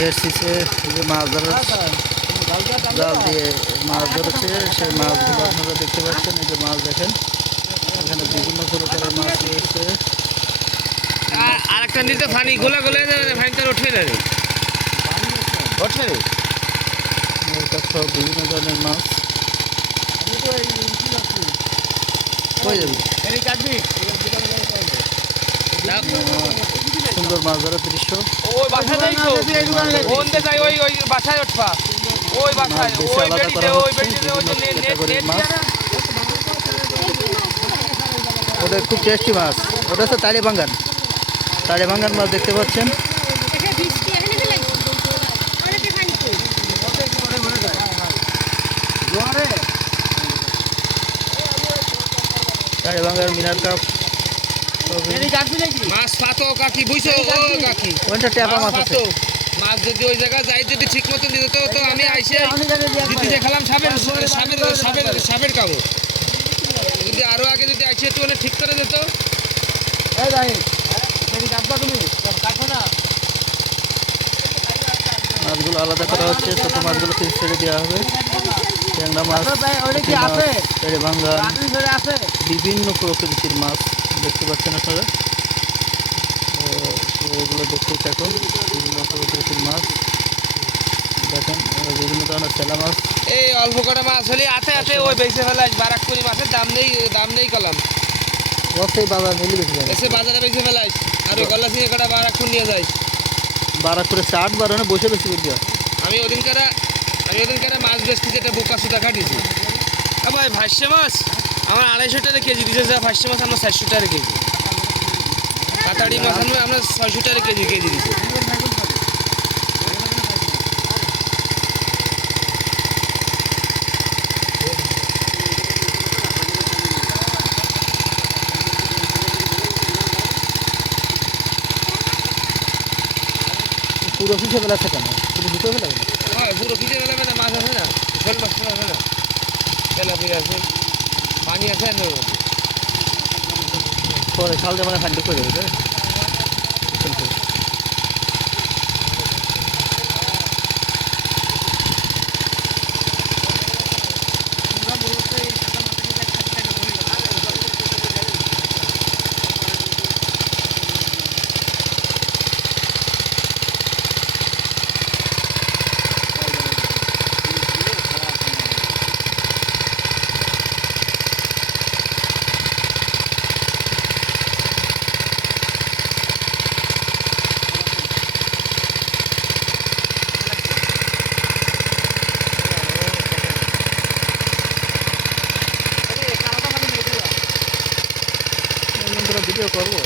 ভেরসিসে যে মাছ ধরার জাল দিয়ে মাছ ধরেছে সেই মাছগুলো আপনারা দেখতে পাচ্ছেন। এই যে মাছ দেখেন, এখানে বিভিন্ন প্রকারের মাছ রয়েছে। আর একটা নিতে ফানি গোলা গোলা ফাইনটা উঠে না রে, ওঠে রে। সব বিভিন্ন ধরনের মাছ। কই যাবি? সুন্দর মাছ ধরার দৃশ্য। ওই বাসায় যাইছো, ওনতে যাই ওই ওই বাসায় উঠবা, ওই বাসায় ওই বেড়িতে ওই বেড়িতে ওই যে নেট মাছ ওটা খুব টেস্টি মাছ। ওটা হচ্ছে তাড়ি ভাঙ্গান, তাড়ি ভাঙ্গান মাছ দেখতে পাচ্ছেন। তাড়ি ভাঙ্গার মিনার কাপ মাছ পাতো কাকি, বুঝছো ও কাকি, ওইটা ট্যাপা মাছ আছে। মাছ যদি ওই জায়গায় যাই যদি ঠিক মতো দিত তো আমি আইসে দিতে দেখালাম সাপের সাপের সাপের সাপের কাবো। যদি আরো আগে যদি আইসে একটু হলে ঠিক করে দিত। মাছগুলো আলাদা করা হচ্ছে, ছোট মাছগুলো ফিস ছেড়ে দেওয়া হবে। ট্যাংরা মাছ, তাড়ি ভাঙ্গান, বিভিন্ন প্রকৃতির মাছ দেখতে পাচ্ছেন আপনারা। এগুলো দেখতে থাকুন, বিভিন্ন প্রকৃতির মাছ দেখেন, বিভিন্ন ধরনের চেলা মাছ। এই অল্প কটা মাছ হলে আতে আতে ওই বেঁচে ফেলাস বারাকপুরি মাছের দাম নেই কলাম সেই বাজার নিলে বেশি যাবে, এসে বাজারে বেঁচে ফেলাইস আর ওই গলা থেকে কটা বারাকপুর নিয়ে যাইস। বারাক করে 60-12 বসে বেশি করে দেওয়া। আমি ওদিনকারা মাছ বেচতে যেটা বোকা সুতা কাটিছি। ভাই ভাষ্য মাছ আমার 250 টাকা কেজি দিচ্ছে, যা ভাষ্য মাছ আমরা 400 টাকা কেজি, কাতাড়ি মাছ আমরা 600 টাকা কেজি দিচ্ছে। পুরো ফিসে বেলা আছে কেন? পুরো দুটো বেলা হয় পুরো ফিজে বেলা না, মাছ আছে না, শোল মাছ আছে না, তেলাপিয়া আছে, পানি আছে না পরে খাল দিয়ে মানে হান্ডি করে দেবে। ভিডিও করবো।